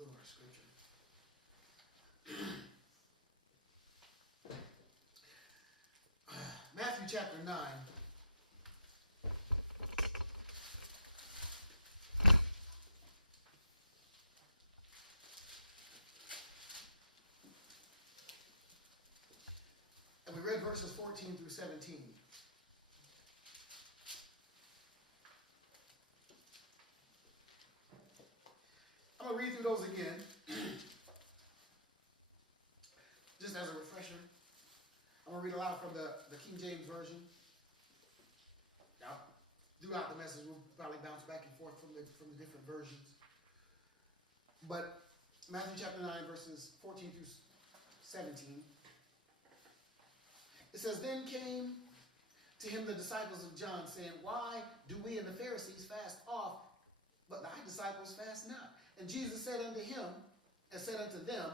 go to our scripture. Matthew chapter 9. And we read verses 14 through 17. I'm going to read through those again. Just as a refresher. I'm going to read aloud from the King James Version. Now, throughout the message, we'll probably bounce back and forth from the different versions. But Matthew chapter 9, verses 14 through 17. It says, Then came to him the disciples of John, saying, Why do we and the Pharisees fast oft, but thy disciples fast not? And Jesus said unto them,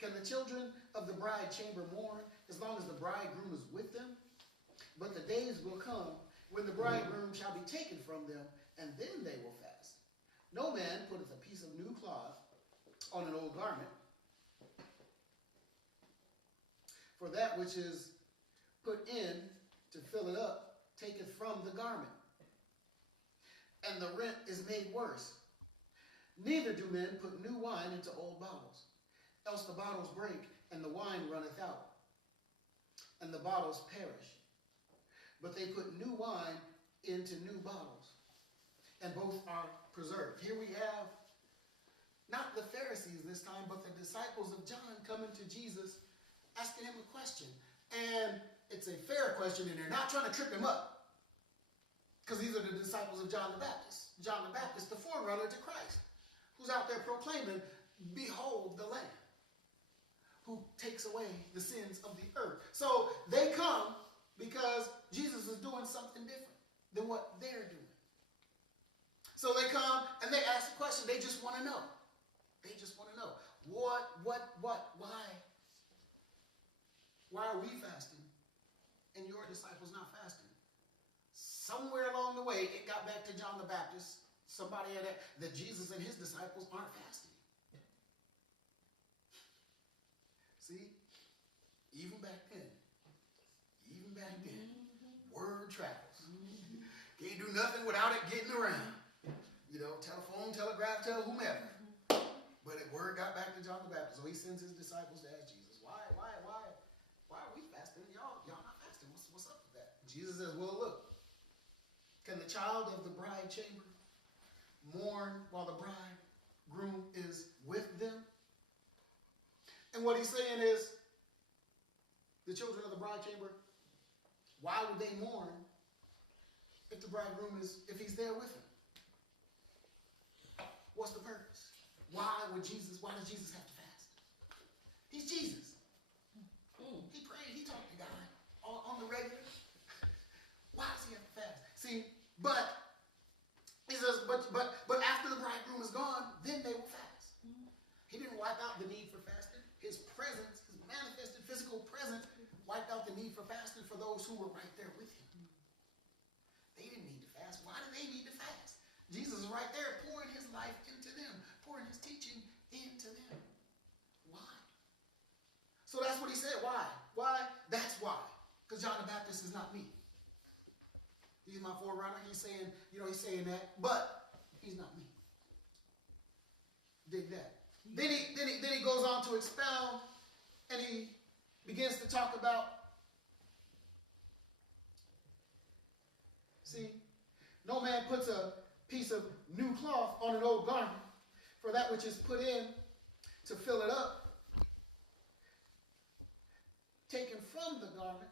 Can the children of the bride chamber mourn as long as the bridegroom is with them? But the days will come when the bridegroom shall be taken from them, and then they will fast. No man putteth a piece of new cloth on an old garment, for that which is put in to fill it up taketh from the garment, and the rent is made worse. Neither do men put new wine into old bottles, else the bottles break, and the wine runneth out, and the bottles perish. But they put new wine into new bottles, and both are preserved. Here we have not the Pharisees this time, but the disciples of John coming to Jesus, asking him a question. And it's a fair question, and they're not trying to trip him up, because these are the disciples of John the Baptist. John the Baptist, the forerunner to Christ, who's out there proclaiming, Behold the Lamb who takes away the sins of the earth. So they come because Jesus is doing something different than what they're doing. So they come and they ask the question. They just want to know. They just want to know. What, why? Why are we fasting and your disciples not fasting? Somewhere along the way, it got back to John the Baptist. Somebody had that Jesus and his disciples aren't fasting. See, even back then, word travels. Can't do nothing without it getting around. You know, telephone, telegraph, tell whomever. But word got back to John the Baptist, so he sends his disciples to ask Jesus, why are we fasting? Y'all not fasting. What's up with that? Jesus says, well, look, can the child of the bride chamber mourn while the bridegroom is with them? And what he's saying is, the children of the bride chamber, why would they mourn if the bridegroom if he's there with them? What's the purpose? Why does Jesus have to fast? He's Jesus. He prayed, he talked to God on the regular. Why does he have to fast? See, but he says, but after the bridegroom is gone, then they will fast. He didn't wipe out the need for fasting. His presence, his manifested physical presence, wiped out the need for fasting for those who were right there with him. They didn't need to fast. Why do they need to fast? Jesus is right there pouring his life into them, pouring his teaching into them. Why? So that's what he said. Why? Why? That's why. Because John the Baptist is not me. He's my forerunner. He's saying, he's saying that, but he's not me. Dig that. Then he goes on to expound, and he begins to talk about, see, no man puts a piece of new cloth on an old garment, for that which is put in to fill it up, taken from the garment,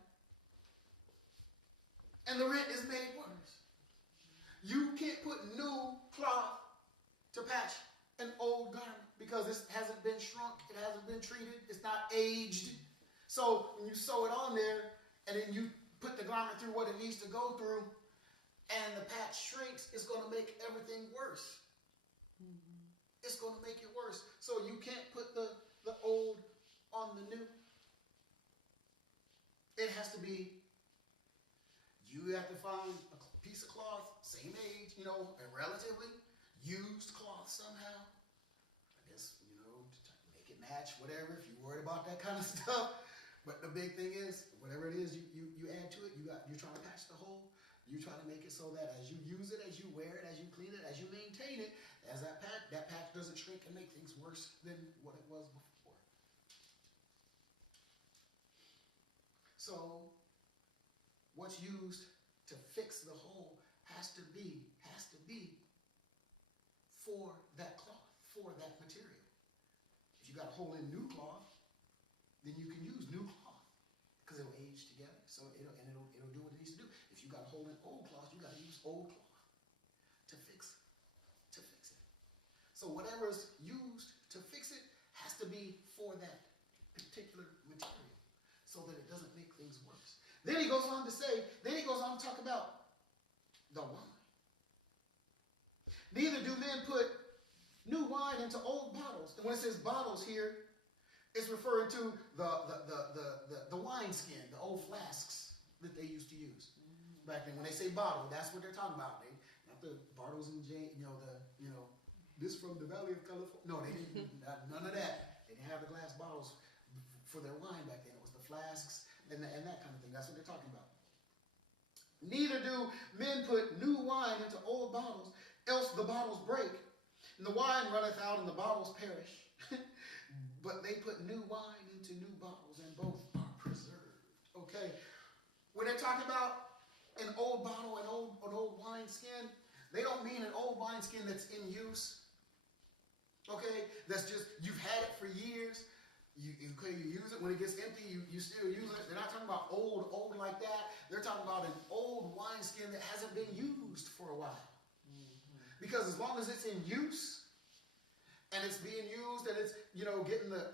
and the rent is made worse. You can't put new cloth to patch an old garment because it hasn't been shrunk, it hasn't been treated, it's not aged. So when you sew it on there and then you put the garment through what it needs to go through and the patch shrinks, it's going to make everything worse. It's going to make it worse. So you can't put the old on the new. It has to be, you have to find a piece of cloth, same age, a relatively used cloth somehow. And then match, whatever, if you're worried about that kind of stuff. But the big thing is, whatever it is you add to it, you're trying to patch the hole. You try to make it so that as you use it, as you wear it, as you clean it, as you maintain it, as that patch doesn't shrink and make things worse than what it was before. So what's used to fix the hole has to be for that cloth, for that material. If you got a hole in new cloth, then you can use new cloth because it'll age together. So it'll do what it needs to do. If you got a hole in old cloth, you got to use old cloth to fix it. So whatever's used to fix it has to be for that particular material so that it doesn't make things worse. Then he goes on to talk about the wine. Neither do men put new wine into old bottles. And when it says bottles here, it's referring to the wine skin, the old flasks that they used to use back then. When they say bottle, that's what they're talking about. Not the bottles and this from the Valley of California. No, they didn't. None of that. They didn't have the glass bottles for their wine back then. It was the flasks and that kind of thing. That's what they're talking about. Neither do men put new wine into old bottles, else the bottles break, and the wine runneth out, and the bottles perish. But they put new wine into new bottles, and both are preserved. Okay? When they're talking about an old bottle, an old wine skin, they don't mean an old wine skin that's in use. Okay? That's just, you've had it for years. You use it. When it gets empty, you still use it. They're not talking about old like that. They're talking about an old wineskin that hasn't been used for a while. Because as long as it's in use, and it's being used, and it's, getting the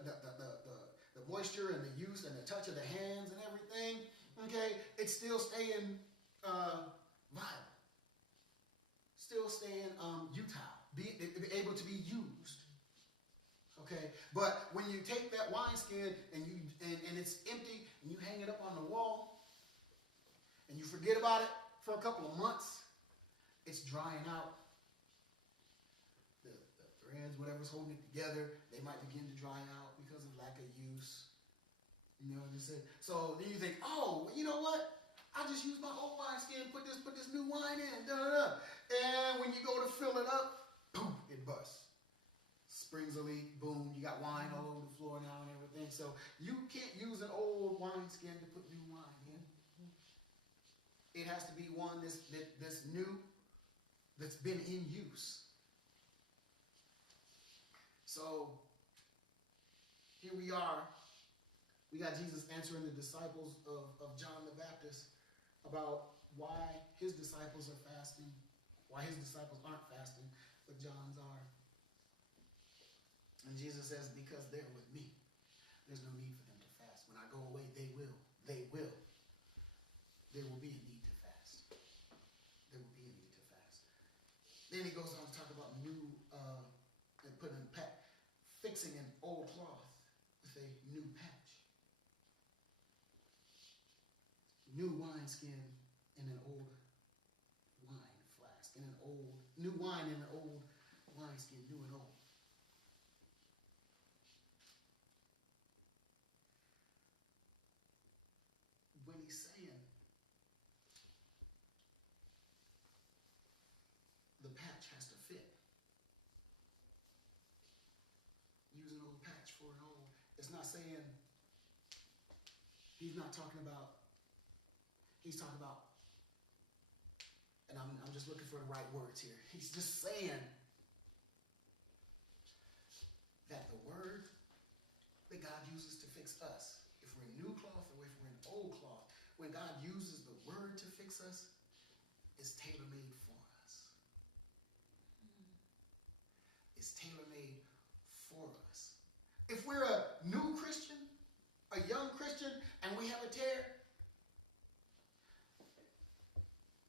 moisture and the use and the touch of the hands and everything, okay, it's still staying viable. Still staying utile, be able to be used. Okay, but when you take that wineskin and it's empty and you hang it up on the wall and you forget about it for a couple of months, it's drying out. The threads, whatever's holding it together, they might begin to dry out because of lack of use. So then you think, oh, well, you know what? I just used my old wineskin, put this new wine in, and when you go to fill it up, boom, it busts. Springs a leak, boom, you got wine all over the floor now and everything. So you can't use an old wineskin to put new wine in. It has to be one that's new, that's been in use. So here we are. We got Jesus answering the disciples of John the Baptist about why his disciples are fasting, why his disciples aren't fasting, but John's are. And Jesus says, because they're with me, there's no need for them to fast. When I go away, they will. There will be a need to fast. There will be a need to fast. Then he goes on to talk about fixing an old cloth with a new patch. New wineskin in an old wine flask. New wine in an old wineskin, new and old. When he's saying the patch has to fit. Use an old patch for an old. It's not saying, he's talking about, and I'm just looking for the right words here. He's just saying that the word that God uses to fix us, if we're in new cloth or if we're in old cloth, when God uses the word to fix us, it's tailor-made for us. It's tailor-made for us. If we're a new Christian, a young Christian, and we have a tear,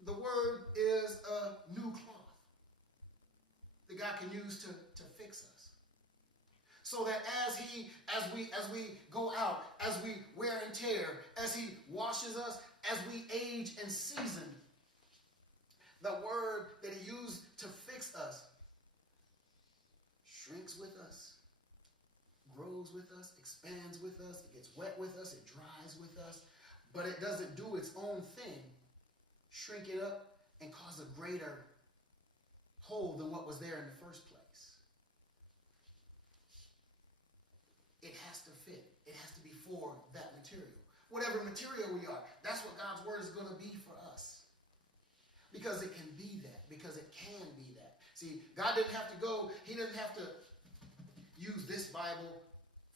the word is a new cloth that God can use to fix us. So that as we go out, as we wear and tear, as he washes us, as we age and season, the word that he used to fix us shrinks with us, grows with us, expands with us, it gets wet with us, it dries with us, but it doesn't do its own thing, shrink it up, and cause a greater hole than what was there in the first place. It has to fit. It has to be for that material. Whatever material we are, that's what God's word is going to be for us. Because it can be that. Because it can be that. See, God didn't have to go, he didn't have to use this Bible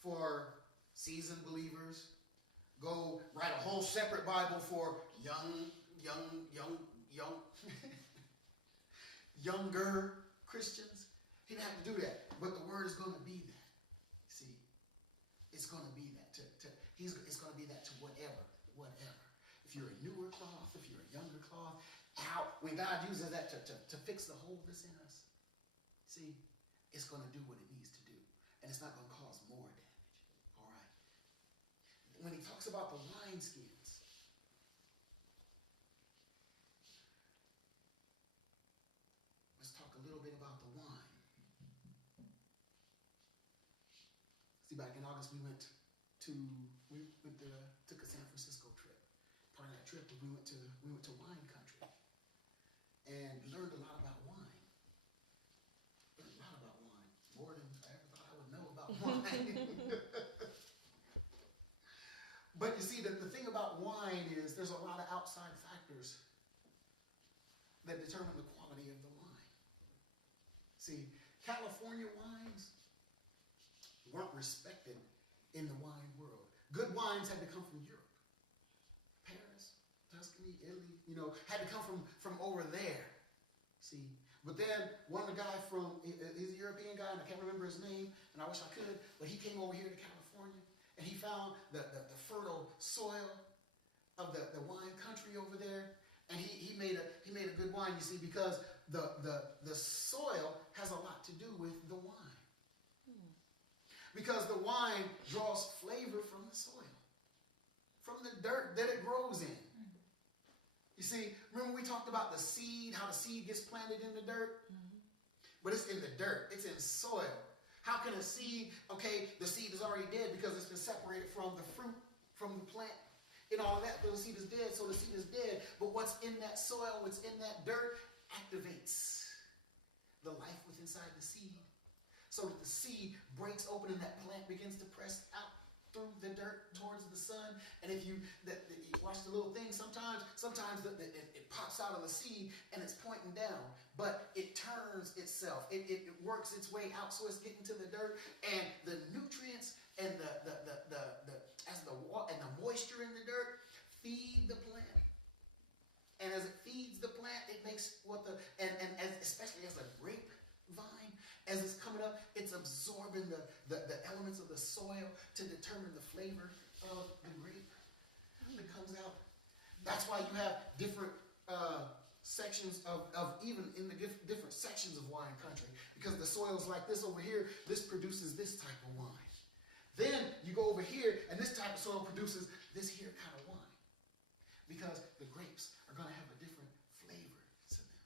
for seasoned believers. Go write a whole separate Bible for younger Christians. He didn't have to do that. But the word is going to be that. See, it's going to be that. It's going to be that to whatever. If you're a newer cloth, if you're a younger cloth, when God uses that to fix the hole that's in us, see, it's going to do what it needs to do. And it's not going to cause more damage. All right. When he talks about the wineskins, let's talk a little bit about the wine. See, back in August we took a San Francisco trip. Part of that trip we went to wine country and learned a lot about wine. More than I ever thought I would know about wine. But you see, the thing about wine is there's a lot of outside factors that determine the quality of the wine. See, California wines weren't respected in the wine world. Good wines had to come from Europe. Paris, Tuscany, Italy, had to come from over there. See, but then one guy he's a European guy, and I can't remember his name, and I wish I could, but he came over here to California, and he found the fertile soil of the wine country over there, and he made a good wine, you see, because the soil has a lot to do with the wine. Because the wine draws flavor from the soil, from the dirt that it grows in. You see, remember we talked about the seed, how the seed gets planted in the dirt? Mm-hmm. But it's in the dirt. It's in soil. How can a seed, the seed is already dead because it's been separated from the fruit, from the plant, and all of that. The seed is dead, so the seed is dead. But what's in that soil, what's in that dirt, activates the life within inside the seed. So that the seed breaks open and that plant begins to press out through the dirt towards the sun. And if you watch the little thing, sometimes it pops out of the seed and it's pointing down, but it turns itself. It works its way out, so it's getting to the dirt, and the nutrients and the moisture in the dirt feed the plant. And as it feeds the plant, it makes especially as a grapevine, as it's coming up, it's absorbing the elements of the soil to determine the flavor of the grape that comes out. That's why you have different sections of even in the different sections of wine country, because the soil's like this over here, this produces this type of wine. Then you go over here, and this type of soil produces this here kind of wine, because the grapes are going to have a different flavor to them.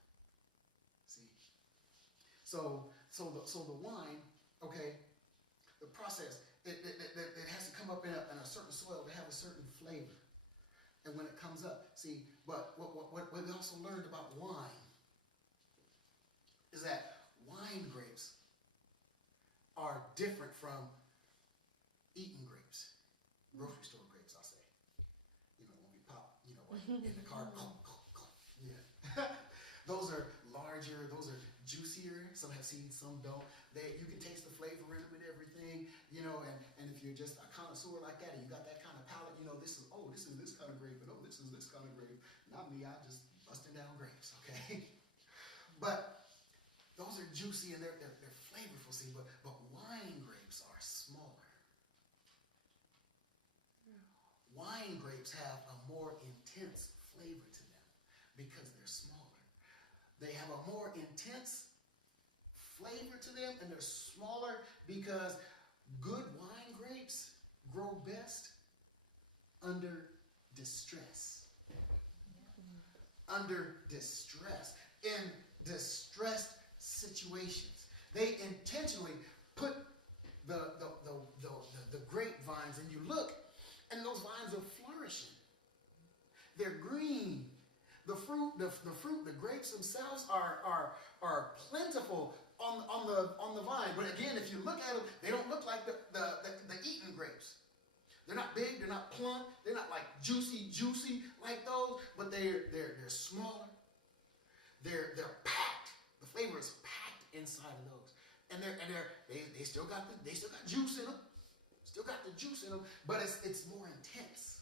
See? So the wine, the process, it has to come up in a certain soil to have a certain flavor. And when it comes up, see, but what we also learned about wine is that wine grapes are different from eating grapes. Grocery store grapes, I'll say. When we pop, in the car, yeah. Those are larger, those are juicier. Some have seeds, some don't. You can taste the flavor in them and everything, and if you're just a connoisseur like that and you got that kind of palate, this is this kind of grape, and this is this kind of grape. Not me, I just busting down grapes, okay? But those are juicy and they're flavorful, see, but wine grapes are smaller. Wine grapes have a more intense flavor to them because they're smaller. They have a more intense flavor to them, and they're smaller because good wine grapes grow best under distress. Under distress. In distressed situations. They intentionally put the the fruit, the grapes themselves are plentiful on the vine. But again, if you look at them, they don't look like the eaten grapes. They're not big, they're not plump, they're not like juicy like those, but they're smaller. They're packed. The flavor is packed inside of those. And they still got juice in them. Still got the juice in them, but it's more intense.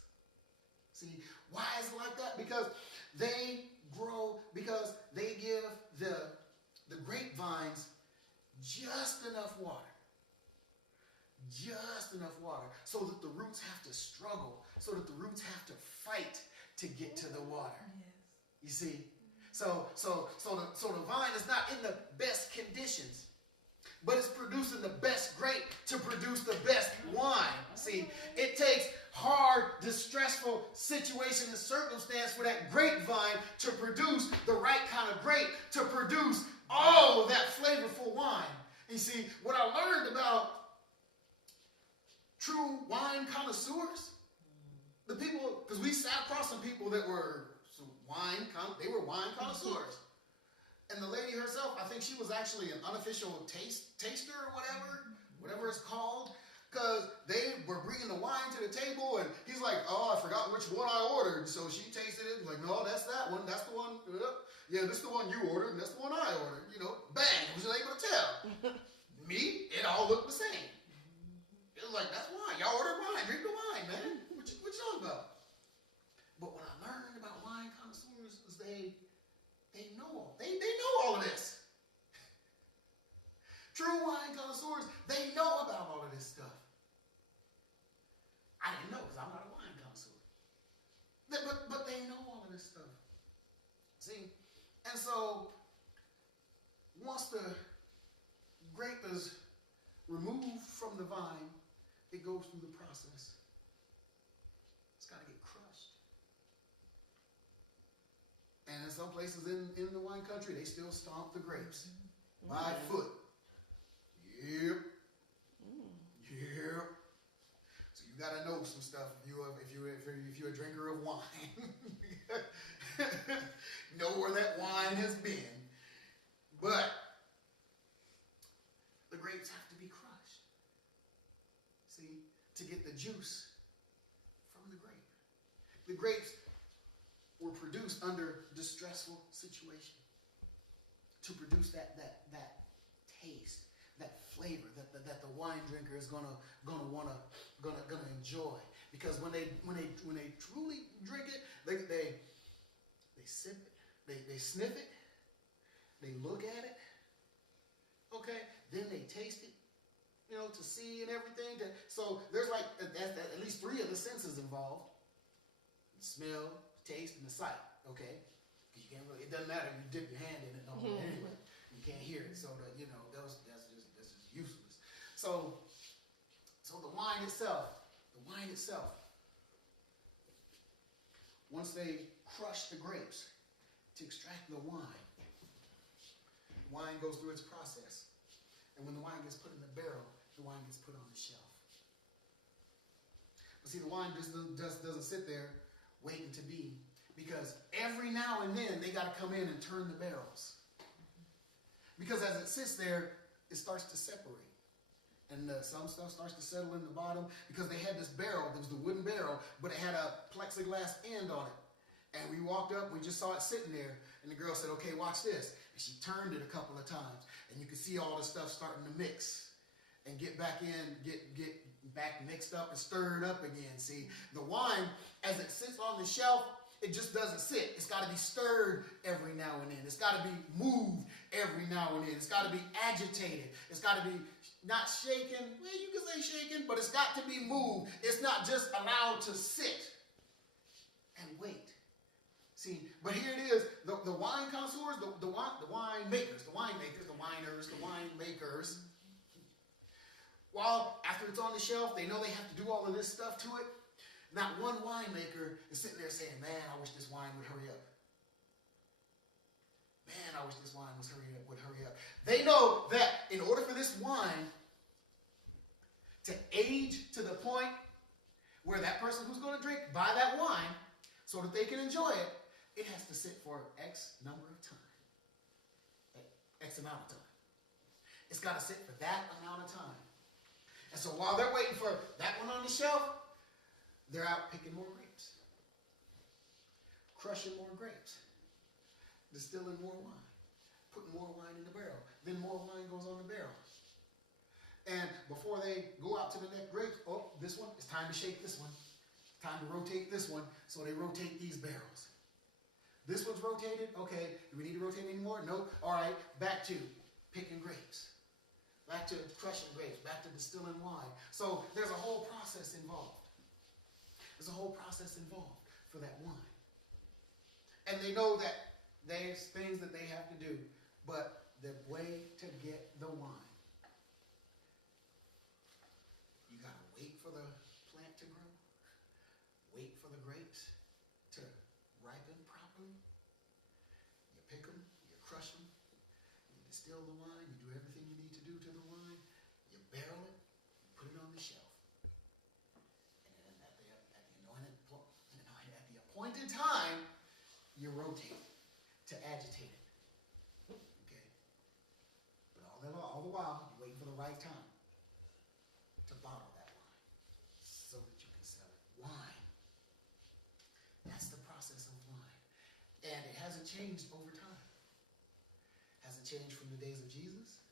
See, why is it like that? Because they grow, because they give the grapevines just enough water. Just enough water so that the roots have to struggle, so that the roots have to fight to get to the water. Yes. You see? So the vine is not in the best conditions, but it's producing the best grape to produce the best wine. See, it takes hard, distressful situation and circumstance for that grapevine to produce the right kind of grape, to produce all of that flavorful wine. You see, what I learned about true wine connoisseurs, the people, because we sat across some people that were wine connoisseurs. And the lady herself, I think she was actually an unofficial taster or whatever it's called, because they were bringing the wine to the table, and he's like, oh, I forgot which one I ordered. So she tasted it, like, no, that's that one, that's the one. Yeah, this is the one you ordered, and that's the one I ordered. You know, bang, was able to tell. Me, it all looked the same. It was like, that's wine. Y'all ordered wine. Drink the wine, man. What you talking about? But what I learned about wine connoisseurs is they know all of this. True wine connoisseurs, they know about all of this stuff. I didn't know because I'm not a wine connoisseur. But they know all of this stuff. See? And so, once the grape is removed from the vine, it goes through the process. It's got to get crushed. And in some places in the wine country, they still stomp the grapes by foot. Yep. Yep. So you got to know some stuff if you're a drinker of wine. Know where that wine has been. But the grapes have to be crushed. See, to get the juice from the grape. The grapes were produced under distressful situation to produce that taste, that flavor that the wine drinker is gonna enjoy. Because when they truly drink it, they sip it, they sniff it, they look at it, okay, then they taste it, you know, to see and everything. So there's like at least 3 of the senses involved: the smell, taste, and the sight. Okay, you can't really. It doesn't matter if you dip your hand in it. No, anyway, you can't hear it. So that's just useless. So the wine itself. Once they crush the grapes to extract the wine goes through its process. And when the wine gets put in the barrel, the wine gets put on the shelf. But see, the wine just doesn't sit there waiting to be, because every now and then they got to come in and turn the barrels. Because as it sits there, it starts to separate. And some stuff starts to settle in the bottom, because they had this barrel. It was the wooden barrel, but it had a plexiglass end on it. And we walked up, we just saw it sitting there, and the girl said, okay, watch this. And she turned it a couple of times, and you could see all the stuff starting to mix and get back back mixed up and stirred up again. See, the wine, as it sits on the shelf, it just doesn't sit. It's got to be stirred every now and then. It's got to be moved every now and then. It's got to be agitated. It's got to be not shaken. Well, you can say shaken, but it's got to be moved. It's not just allowed to sit and wait. See, but here it is. The wine connoisseurs, the winemakers, while after it's on the shelf, they know they have to do all of this stuff to it. Not one winemaker is sitting there saying, man, I wish this wine would hurry up. Man, I wish this wine would hurry up. They know that in order for this wine to age to the point where that person who's going to drink buy that wine so that they can enjoy it, it has to sit for X number of time. X amount of time. It's got to sit for that amount of time. And so while they're waiting for that one on the shelf, they're out picking more grapes, crushing more grapes, distilling more wine, putting more wine in the barrel. Then more wine goes on the barrel. And before they go out to the next grape, oh, this one, it's time to shake this one. It's time to rotate this one. So they rotate these barrels. This one's rotated. Okay, do we need to rotate anymore? Nope. All right, back to picking grapes. Back to crushing grapes. Back to distilling wine. So there's a whole process involved. There's a whole process involved for that wine. And they know that there's things that they have to do. But the way to get the wine, you got to wait for the plant to grow. Wait for the grapes to ripen properly. You pick them, you crush them, you distill the wine, you do everything you need to do to the wine, you barrel it, you put it on the shelf. And then at the appointed time, you rotate it to agitate it. Okay? But all the while, you're waiting for the right time to bottle that wine so that you can sell it. Wine. That's the process of wine. And it hasn't changed over time. Hasn't changed from the days of Jesus.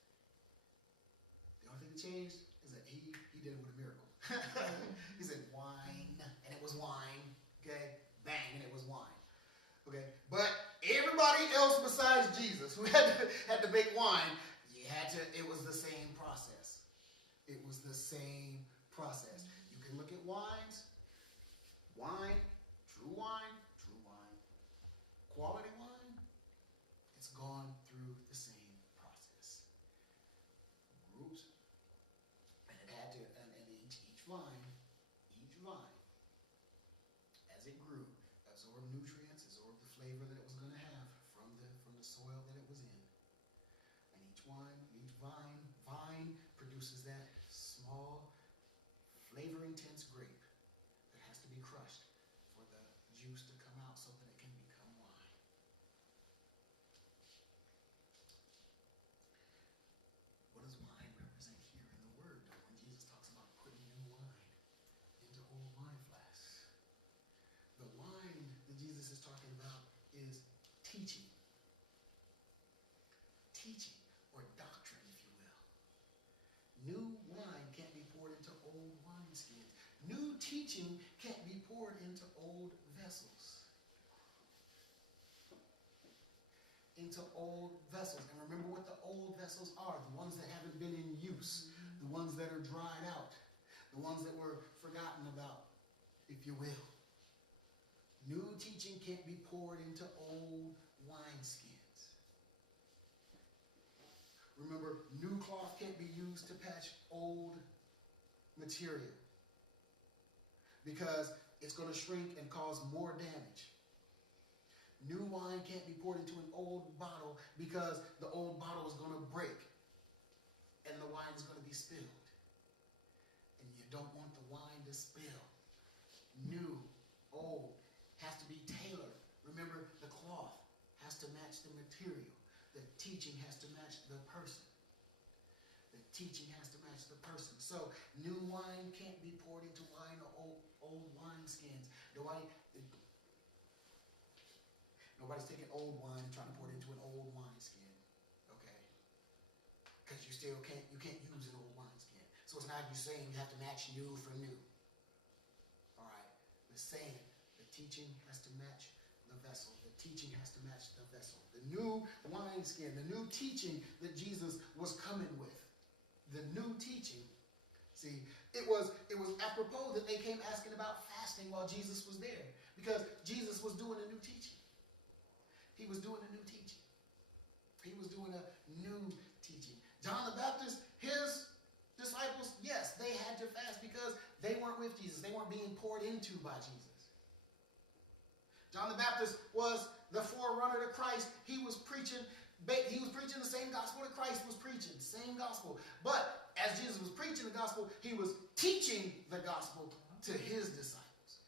The only thing that changed is that he did it with a miracle. He said wine, and it was wine. Okay? Bang, and it was wine. Okay? But everybody else besides Jesus who had to make wine, it was the same process. It was the same process. You can look at wines. Wine, true wine, quality wine, it's gone through the same process. Groups, and it had to, and each vine, as it grew, absorbed nutrients, absorbed the flavor that it was going to have from the soil that it was in. And each vine produces that small, flavor-intense grape that has to be crushed for the juice to come out so that it can become wine. What does wine represent here in the Word, though, when Jesus talks about putting new wine into old wine flasks? The wine that Jesus is talking about is teaching. Teaching, or doctrine, if you will. New wine can't be poured into old wineskins. New teaching can't be poured into old vessels. Into old vessels. And remember what the old vessels are. The ones that haven't been in use. The ones that are dried out. The ones that were forgotten about, if you will. New teaching can't be poured into old wineskins. Remember, new cloth can't be used to patch old material because it's going to shrink and cause more damage. New wine can't be poured into an old bottle because the old bottle is going to break and the wine is going to be spilled. And you don't want the wine to spill. New, old, has to be tailored. Remember, the cloth has to match the material. The teaching has to match the person. The teaching has to match the person. So, new wine can't be poured into wine or old wineskins. Nobody's taking old wine and trying to pour it into an old wineskin. Okay? Because you can't use an old wineskin. So it's not you saying you have to match new for new. All right? The saying, the teaching has to match the vessel. The teaching has to match the vessel. The new wineskin, the new teaching that Jesus was coming with. The new teaching. See, it was apropos that they came asking about fasting while Jesus was there. Because Jesus was doing a new teaching. He was doing a new teaching. He was doing a new teaching. John the Baptist, his disciples, yes, they had to fast because they weren't with Jesus. They weren't being poured into by Jesus. John the Baptist was the forerunner to Christ. He was preaching the same gospel that Christ was preaching, same gospel. But as Jesus was preaching the gospel, he was teaching the gospel to his disciples.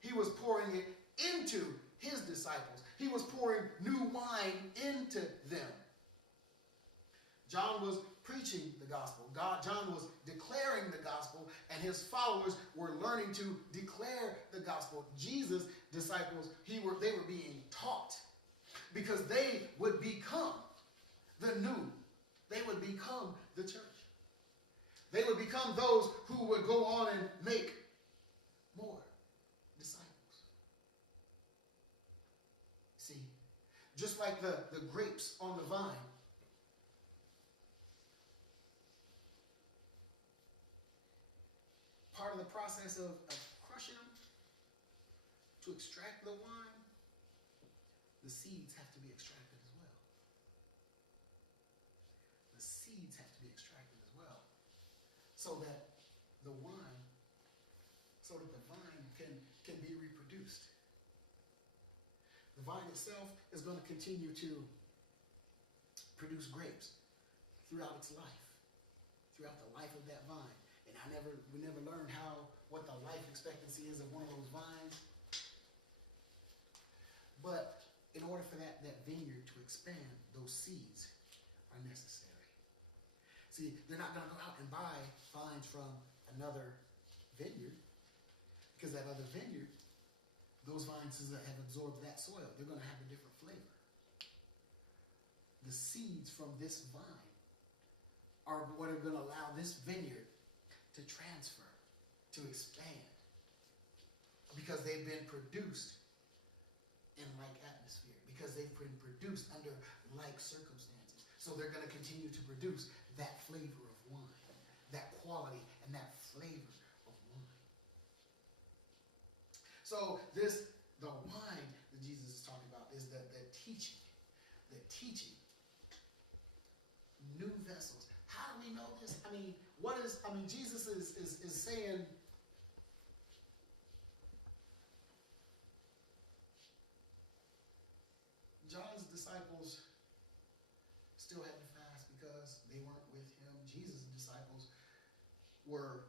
He was pouring it into his disciples. He was pouring new wine into them. John was preaching the gospel. John was declaring the gospel, and his followers were learning to declare the gospel. Jesus' disciples, they were being taught because they would become the new. They would become the church. They would become those who would go on and make more disciples. See, just like the grapes on the vine, part of the process of crushing them to extract the wine, the seeds have to be extracted as well. The seeds have to be extracted as well, so that the vine can be reproduced. The vine itself is going to continue to produce grapes throughout its life, throughout the life of that vine. And we never learned what the life expectancy is of one of those vines. But in order for that vineyard to expand, those seeds are necessary. See, they're not going to go out and buy vines from another vineyard, because that other vineyard, those vines have absorbed that soil. They're going to have a different flavor. The seeds from this vine are what are going to allow this vineyard to transfer, to expand, because they've been produced in like atmosphere, because they've been produced under like circumstances. So they're going to continue to produce that flavor of wine, that quality and that flavor of wine. So the wine that Jesus is talking about is the teaching, new vessels. How do we know this? Jesus is saying, John's disciples still had to fast because they weren't with him. Jesus' disciples were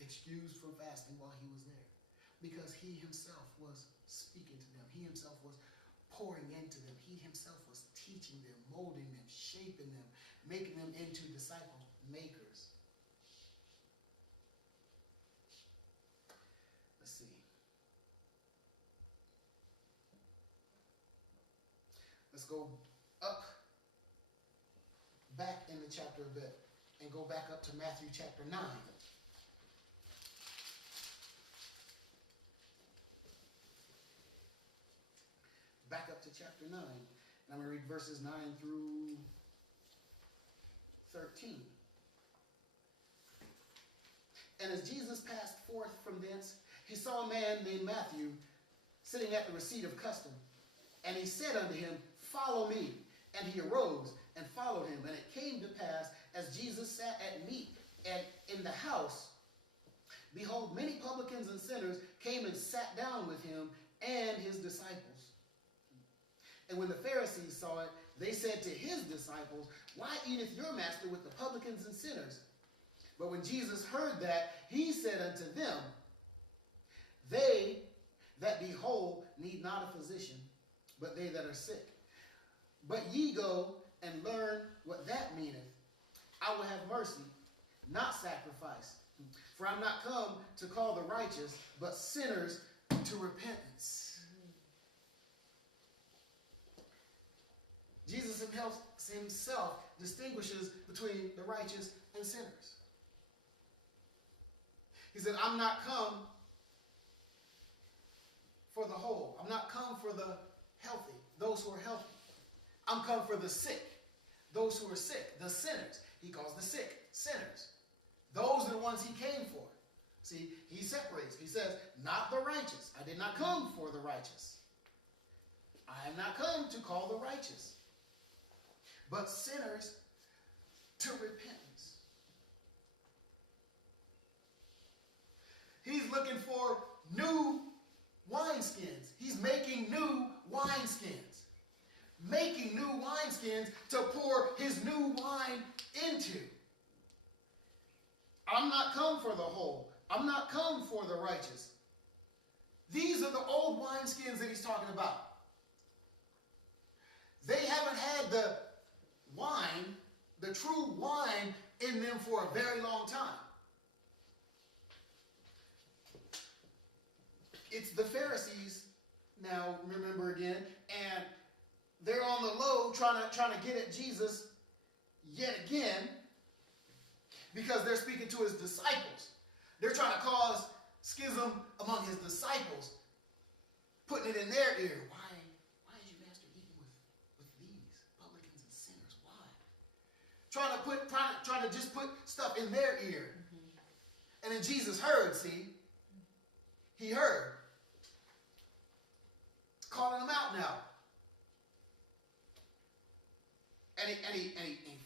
excused from fasting while he was there, because he himself was speaking to them. He himself was pouring into them. He himself was teaching them, molding them, shaping them, making them into disciple makers. Let's see. Let's go back in the chapter a bit and go back up to Matthew chapter 9. Back up to chapter 9. And I'm going to read verses 9 through 13. And as Jesus passed forth from thence, he saw a man named Matthew sitting at the receipt of custom. And he said unto him, Follow me. And he arose and followed him. And it came to pass, as Jesus sat at meat and in the house, behold, many publicans and sinners came and sat down with him and his disciples. And when the Pharisees saw it, they said to his disciples, Why eateth your master with the publicans and sinners? But when Jesus heard that, he said unto them, They that be whole need not a physician, but they that are sick. But ye go and learn what that meaneth. I will have mercy, not sacrifice. For I'm not come to call the righteous, but sinners to repentance. Jesus himself distinguishes between the righteous and sinners. He said, I'm not come for the whole. I'm not come for the healthy, those who are healthy. I'm come for the sick, those who are sick, the sinners. He calls the sick sinners. Those are the ones he came for. See, he separates. He says, not the righteous. I did not come for the righteous. I am not come to call the righteous, but sinners to repentance. He's looking for new wineskins. He's making new wineskins. Making new wineskins to pour his new wine into. I'm not come for the whole. I'm not come for the righteous. These are the old wineskins that he's talking about. They haven't had the wine, the true wine, in them for a very long time. It's the Pharisees now, remember again, and they're on the low trying to get at Jesus yet again because they're speaking to his disciples. They're trying to cause schism among his disciples, putting it in their ear. Why is your master eating with these publicans and sinners? Why? Trying to just put stuff in their ear. And then Jesus heard, see? He heard. Calling them out now. And he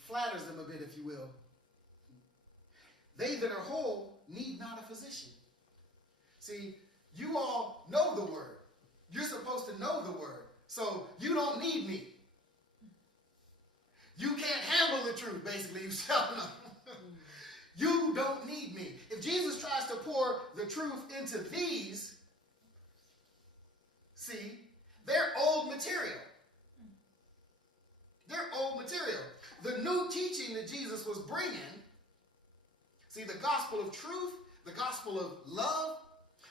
flatters them a bit, if you will. They that are whole need not a physician. See, you all know the word. You're supposed to know the word. So you don't need me. You can't handle the truth, basically. You're telling them. You don't need me. If Jesus tries to pour the truth into these, see, they're old material. They're old material. The new teaching that Jesus was bringing, see, the gospel of truth, the gospel of love,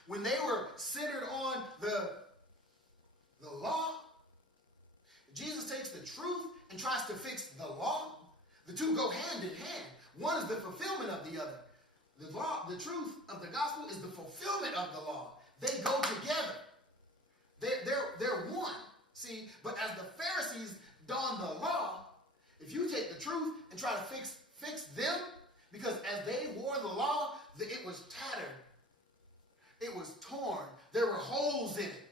when they were centered on the law, Jesus takes the truth and tries to fix the law. The two go hand in hand. One is the fulfillment of the other. The law, the truth of the gospel is the fulfillment of the law. They go together. They're one. See, but as the Pharisees donned the law, if you take the truth and try to fix them, because as they wore the law, it was tattered. It was torn. There were holes in it.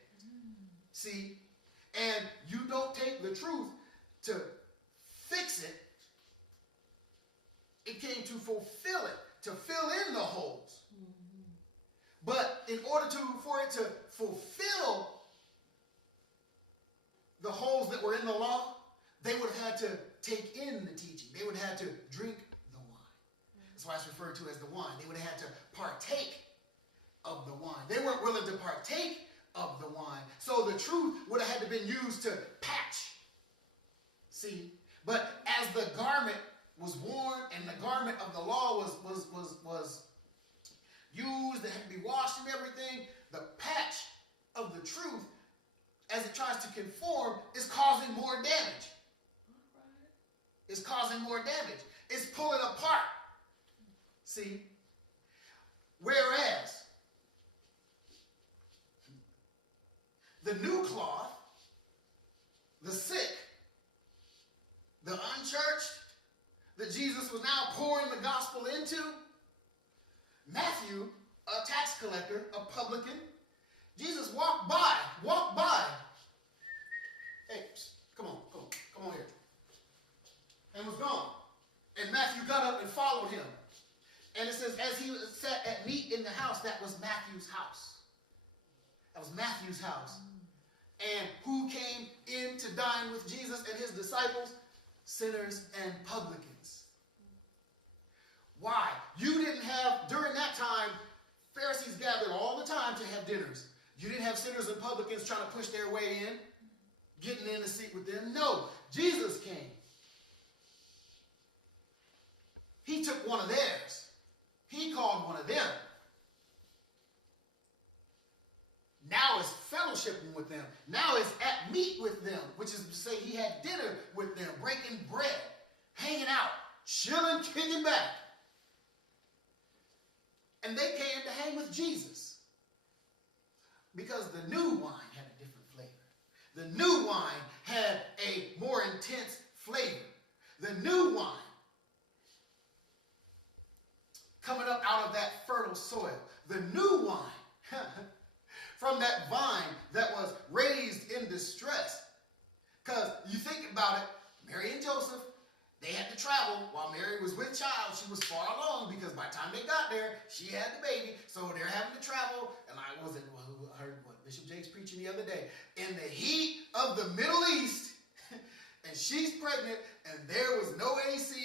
See, and you don't take the truth to fix it. It came to fulfill it, to fill in the holes. But in order for it to fulfill the holes that were in the law, they would have had to take in the teaching. They would have had to drink the wine. That's why it's referred to as the wine. They would have had to partake of the wine. They weren't willing to partake of the wine. So the truth would have had to been used to patch. See? But as the garment was worn and the garment of the law was used, it had to be washed and everything, the patch of the truth, as it tries to conform, is causing more damage. It's causing more damage. It's pulling apart. See? Whereas the new cloth, the sick, the unchurched, that Jesus was now pouring the gospel into, Matthew, a tax collector, a publican, Jesus walked by. Hey, come on here. And was gone. And Matthew got up and followed him. And it says, as he sat at meat in the house, that was Matthew's house. That was Matthew's house. And who came in to dine with Jesus and his disciples? Sinners and publicans. Why? You didn't have, during that time, Pharisees gathered all the time to have dinners. You didn't have sinners and publicans trying to push their way in, getting in a seat with them. No, Jesus came. He took one of theirs. He called one of them. Now is fellowshipping with them. Now is at meat with them, which is to say he had dinner with them, breaking bread, hanging out, chilling, kicking back. And they came to hang with Jesus because the new wine had a different flavor. The new wine had a more intense flavor. The new wine coming up out of that fertile soil. The new wine from that vine that was raised in distress. Because you think about it, Mary and Joseph, they had to travel while Mary was with child. She was far along because by the time they got there, she had the baby. So they're having to travel. And I heard what Bishop Jakes preaching the other day. In the heat of the Middle East, And she's pregnant, and there was no AC.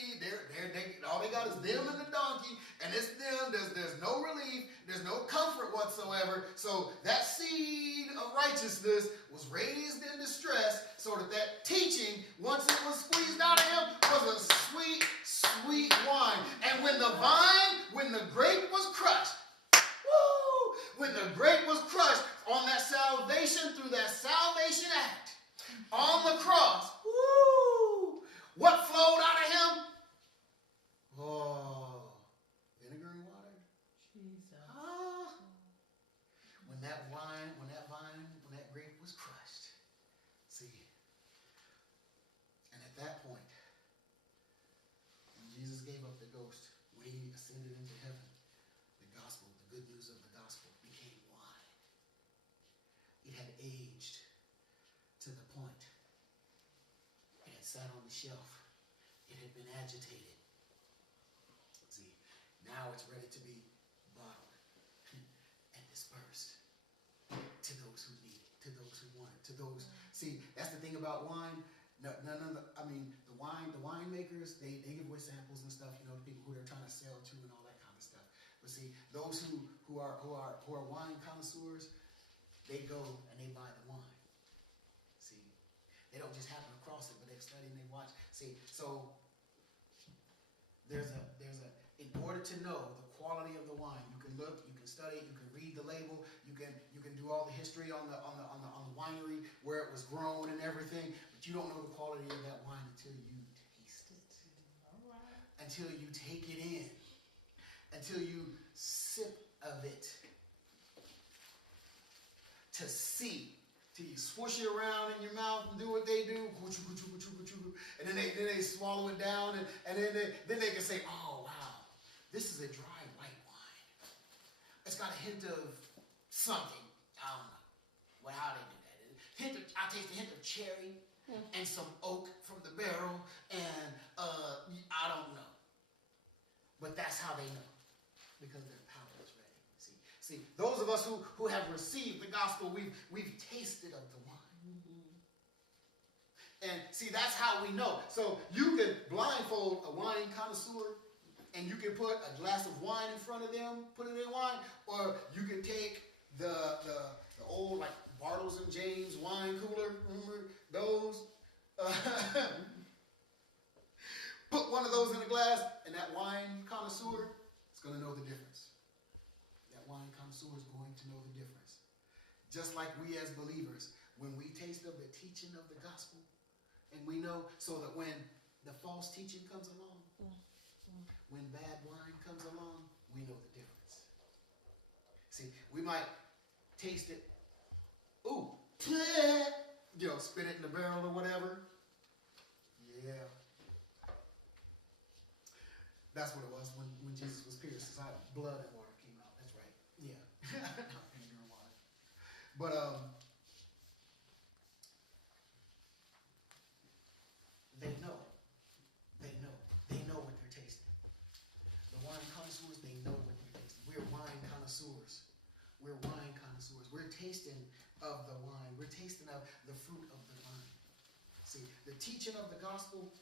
All they got is them and the donkey, and it's them. There's no relief. There's no comfort whatsoever. So that seed of righteousness was raised in distress, so that teaching, once it was squeezed out of him, was a sweet, sweet wine. And when the grape was crushed, when the grape was crushed on that salvation, through that salvation act, on the cross, what flowed out of him? Oh, vinegar and water. Jesus. When that grape was crushed. See, and at that point, when Jesus gave up the ghost, when he ascended into heaven, the gospel, the good news of the gospel, became wine. It had aged to the point. It had sat on the shelf. It had been agitated. See, now it's ready to be bottled and dispersed to those who need it, to those who want it, to those. See, that's the thing about wine. The winemakers, they give away samples and stuff, to people who they're trying to sell to and all that kind of stuff. But see, those who are wine connoisseurs, they go and they buy the wine. See, they don't just happen across it, but they study and they watch. See, so in order to know the quality of the wine, you can look, you can study, you can read the label, you can do all the history on the winery where it was grown and everything, but you don't know the quality of that wine until you taste it. All right. Until you take it in. Until you sip of it. To see. Till you swoosh it around in your mouth and do what they do. And then they swallow it down, and then they can say, oh wow, this is a dry white wine. It's got a hint of something. I don't know. Well, how they do that. I taste a hint of cherry and some oak from the barrel, and I don't know. But that's how they know. Because their palate is ready. See, those of us who have received the gospel, we've tasted of the wine. And see, that's how we know. So you can blindfold a wine connoisseur, and you can put a glass of wine in front of them, put it in wine, or you can take the old, like, Bartles and James wine cooler, remember those? Put one of those in a glass, and that wine connoisseur is going to know the difference. That wine connoisseur is going to know the difference. Just like we as believers, when we taste of the teaching of the gospel, and we know, so that when the false teaching comes along, when bad wine comes along, we know the difference. See, we might taste it, spit it in the barrel or whatever. Yeah. That's what it was when Jesus was pierced. His eye, blood and water came out. That's right. Yeah. Not vinegar and water. But they know. They know what they're tasting. The wine connoisseurs, they know what they're tasting. We're wine connoisseurs. We're tasting of the wine. We're tasting of the fruit of the vine. See, the teaching of the gospel,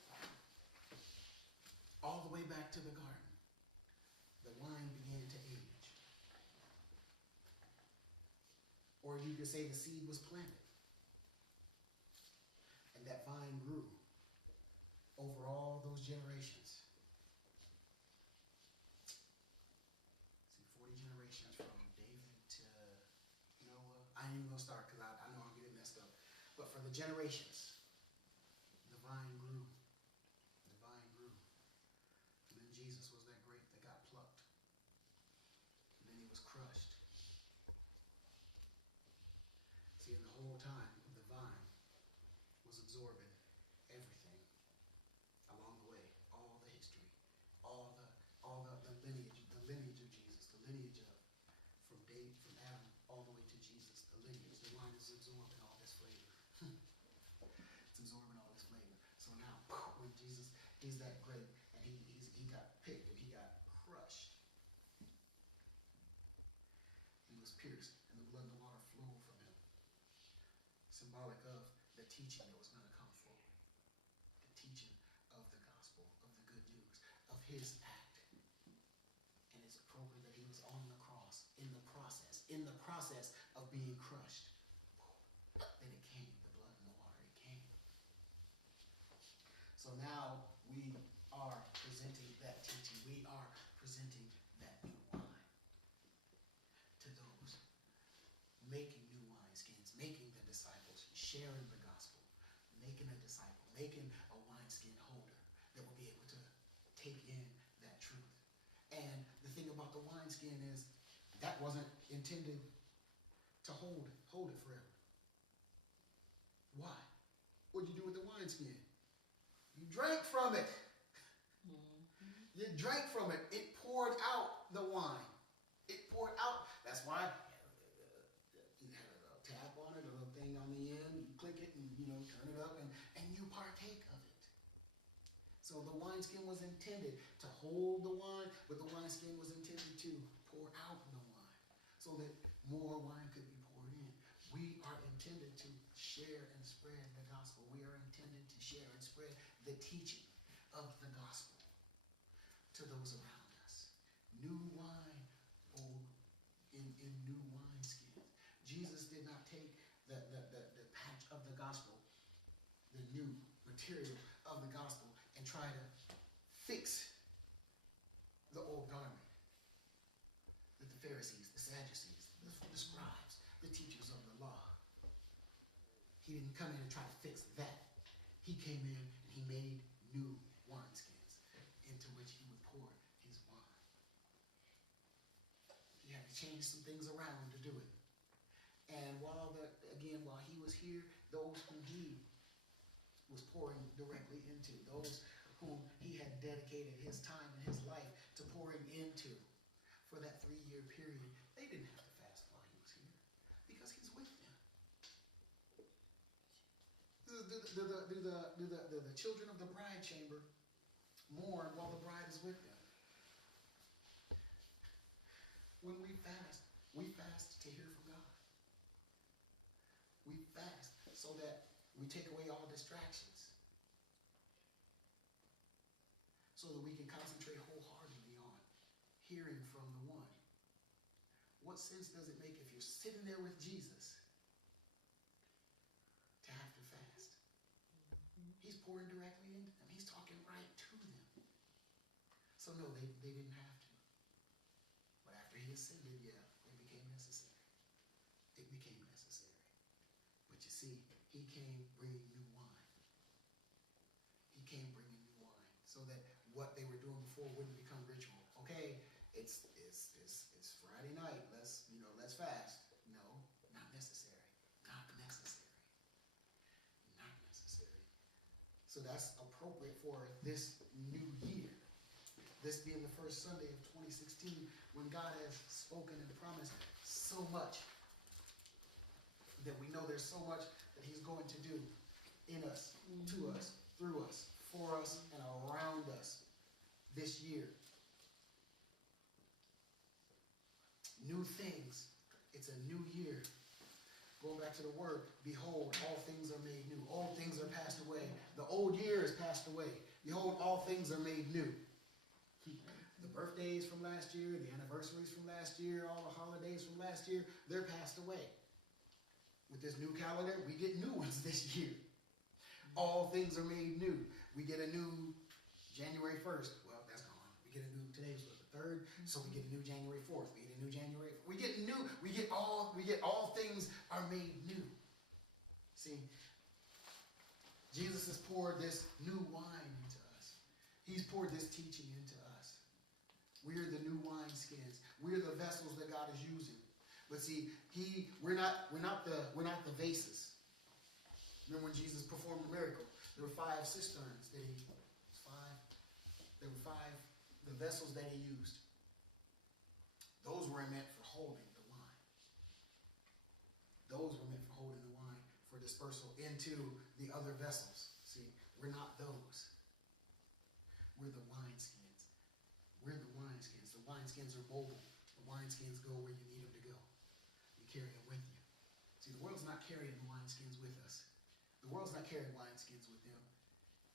all the way back to the garden, the wine began to age. Or you could say the seed was planted. And that vine grew over all those generations. See, 40 generations from David to Noah. I ain't even going to start because I know I'm getting messed up. But for the generations, the vine grew. The vine grew. And then Jesus was that grape that got plucked. And then he was crushed. See, and the whole time, the vine was absorbing everything along the way, all the history, all the lineage of Jesus, the lineage of from Adam all the way to Jesus, the lineage. The wine is absorbing all this flavor. It's absorbing all this flavor. So now, when Jesus, he's that grape, and he got picked and he got crushed. He was pierced, and the blood and the water flowed from him. Symbolic of the teaching that was going to come forward. his act. And it's appropriate that he was on the cross, in the process of being crushed. Then it came, the blood and the water, it came. So now we are presenting that teaching. We are presenting that new wine to those making new wineskins, making the disciples, sharing the gospel, making a disciple, making a wineskin holder that will be able to take in that truth. And the thing about the wineskin is that wasn't intended to hold it forever. Why? What'd you do with the wineskin? You drank from it. You drank from it. It poured out the wine. It poured out. That's why you had a tap on it, a little thing on the end. You click it and, turn it up and you partake of it. So the wineskin was intended to hold the wine, but the wineskin was intended to pour out the wine so that more wine could be poured in. We are intended to share and spread the gospel. We are intended to share and spread the teaching of the gospel to those around us. New wine in new wineskins. Jesus did not take the patch of the gospel, the new material of the gospel, and try to fix the old garment that the Pharisees, the Sadducees, the scribes, the teachers of the law. He didn't come in and try to fix that. He came in and he made new wineskins into which he would pour his wine. He had to change some things around to do it. And while he was here, those whom he was pouring directly into, those whom he had dedicated his time and his life to pouring into for that 3-year period, they didn't have to fast while he was here because he's with them. Do the children of the bride chamber mourn while the bride is with them? When we fast to hear from God. We fast so that we take away all distractions, so that we can concentrate wholeheartedly on hearing from the one. What sense does it make if you're sitting there with Jesus to have to fast? He's pouring directly into them. He's talking right to them. So no, they didn't have to. But after he ascended, it became necessary. It became necessary. But you see, he came bringing new wine. He came bringing new wine so that what they were doing before wouldn't become ritual. Okay, it's Friday night. Let's fast. No, not necessary. Not necessary. Not necessary. So that's appropriate for this new year. This being the first Sunday of 2016, when God has spoken and promised so much, that we know there's so much that he's going to do in us, to us, through us, for us, and around us this year. New things. It's a new year. Going back to the word, behold, all things are made new. All things are passed away. The old year is passed away. Behold, all things are made new. The birthdays from last year, the anniversaries from last year, all the holidays from last year, they're passed away. With this new calendar, we get new ones this year. All things are made new. We get a new January 1st. Well, that's gone. We get a new, today's the 3rd, so we get a new January 4th. We get a new January. We get all things are made new. See, Jesus has poured this new wine into us. He's poured this teaching into us. We're the new wineskins. We're the vessels that God is using. But see, we're not the vases. Remember when Jesus performed the miracle? There were 5 cisterns that there were 5 the vessels that he used. Those were meant for holding the wine. Those were meant for holding the wine for dispersal into the other vessels. See, we're not those. We're the wineskins. We're the wineskins. The wineskins are mobile. The wineskins go where you need them to go. You carry them with you. See, the world's not carrying the wineskins with us. The world's not carrying wineskins with them.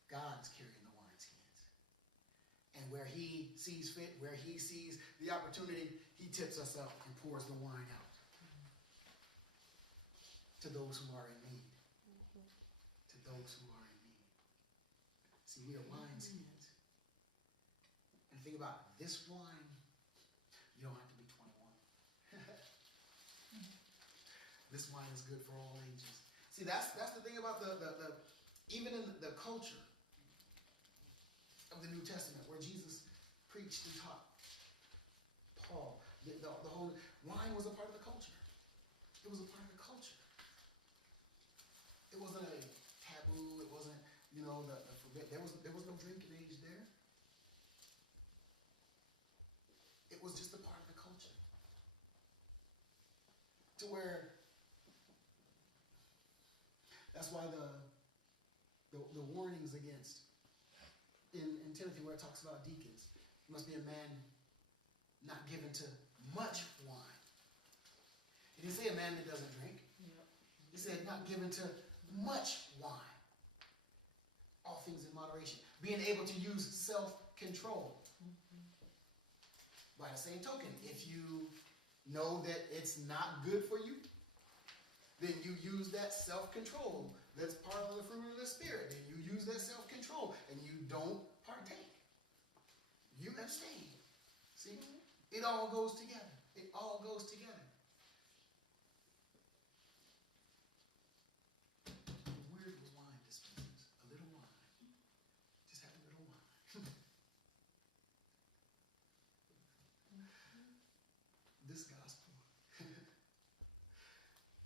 God's carrying the wineskins. And where he sees fit, where he sees the opportunity, he tips us up and pours the wine out to those who are in need. To those who are in need. See, we are wineskins. And think about this wine, you don't have to be 21. This wine is good for all ages. See, that's the thing about the even in the culture of the New Testament, where Jesus preached and taught. Paul, the whole wine was a part of the culture. It was a part of the culture. It wasn't a taboo. It wasn't, the forbidden. There was no drinking age there. It was just a part of the culture. To where that's why the warnings against in Timothy, where it talks about deacons, you must be a man not given to much wine. He didn't say a man that doesn't drink. Yep. He said not given to much wine. All things in moderation. Being able to use self-control. By the same token, if you know that it's not good for you, then you use that self-control. That's part of the fruit of the Spirit. Then you use that self-control and you don't partake. You abstain. See? It all goes together. It all goes together. Weird with wine dispensers. A little wine. Just have a little wine. This gospel.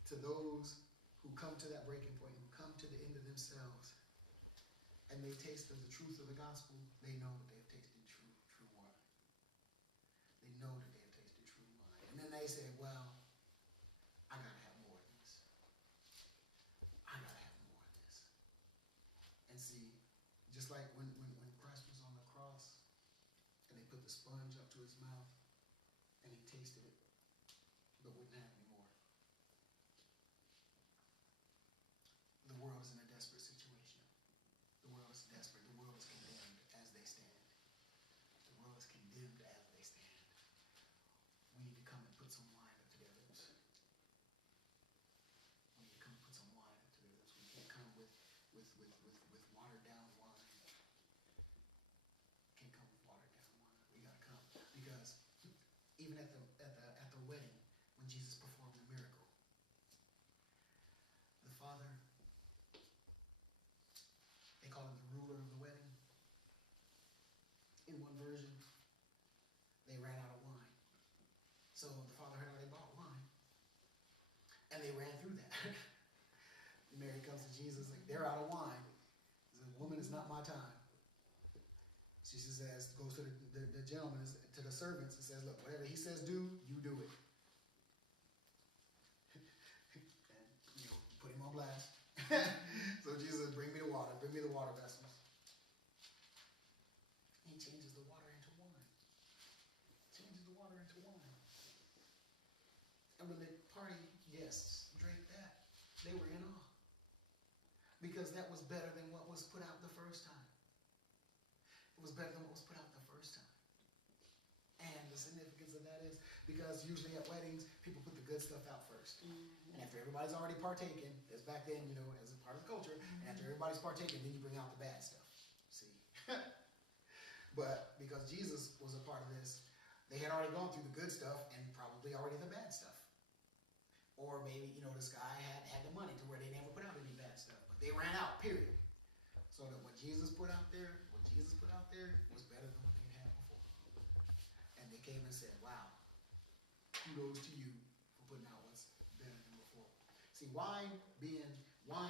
To those who come to that breaking point, who come to the end of themselves, and they taste of the truth of the gospel, they know that they have tasted true wine. They know that they have tasted true wine. And then they say, well, I gotta have more of this. I gotta have more of this. And see, just like when Christ was on the cross, and they put the sponge up to his mouth, and he tasted it, but wouldn't have any more. The world is in a desperate situation. The world is desperate. The world is condemned as they stand. The world is condemned as they stand. We need to come and put some wine up to their lips. We need to come and put some wine up to their lips. We can't come with watered down wine. Can't come with watered down wine. We gotta come because even at the wedding, when Jesus performed the miracle, the Father, they call him the ruler of the wedding. In one version, they ran out of wine. So the Father heard how they bought wine. And they ran through that. Mary comes to Jesus like, they're out of wine. He says, woman, it's not my time. Jesus says, goes to the gentleman, to the servants, and says, look, whatever he says do, you do it. And, put him on blast. So Jesus says, bring me the water vessels. And he changes the water into wine. Changes the water into wine. And when the party guests drank that, they were in awe. Because that was better than what was put out the first time. It was better than what was put out the first time. And the significance of that is because usually at weddings, people put the good stuff out first. Mm-hmm. And after everybody's already partaken, as back then, as a part of the culture, and after everybody's partaken, then you bring out the bad stuff. See? But because Jesus was a part of this, they had already gone through the good stuff and probably already the bad stuff. Or maybe, this guy had the money to where they never put out any bad stuff. But they ran out, period. So that what Jesus put out there was better than what they had before. And they came and said, wow, kudos to you for putting out what's better than before. See, wine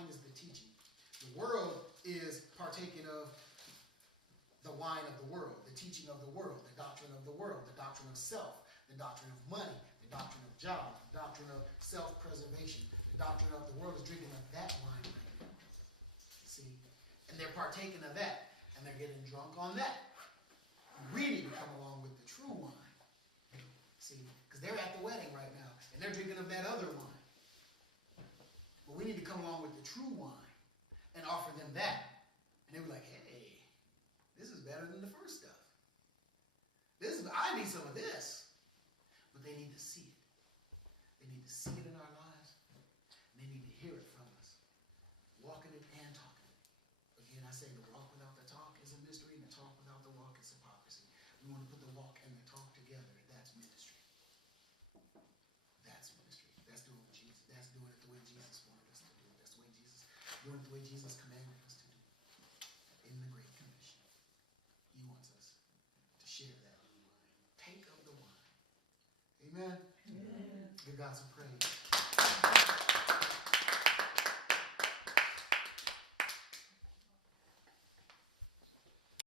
is the teaching. The world is partaking of the wine of the world, the teaching of the world, the doctrine of the world, the doctrine of self, the doctrine of money, the doctrine of job, the doctrine of self-preservation. The doctrine of the world is drinking of that wine right now. See? And they're partaking of that. And they're getting drunk on that. We need to come along with the true wine. See? Because they're at the wedding right now. And they're drinking of that other wine. But we need to come along with the true wine. And offer them that. And they were like, hey, this is better than the first stuff. I need some of this. But they need to see it. They need to see it in our lives. And they need to hear it from us. Walking it and talking it. Again, I say the walk without the talk is a mystery, and the talk without the walk is hypocrisy. We want to put the walk and the talk together. That's ministry. That's ministry. That's doing what Jesus. That's doing it the way Jesus wanted us to do it. That's the way Jesus doing it the way Jesus commanded us to do it. In the Great Commission, He wants us to share that new wine. Take of the wine. Amen. Amen. Give God some praise.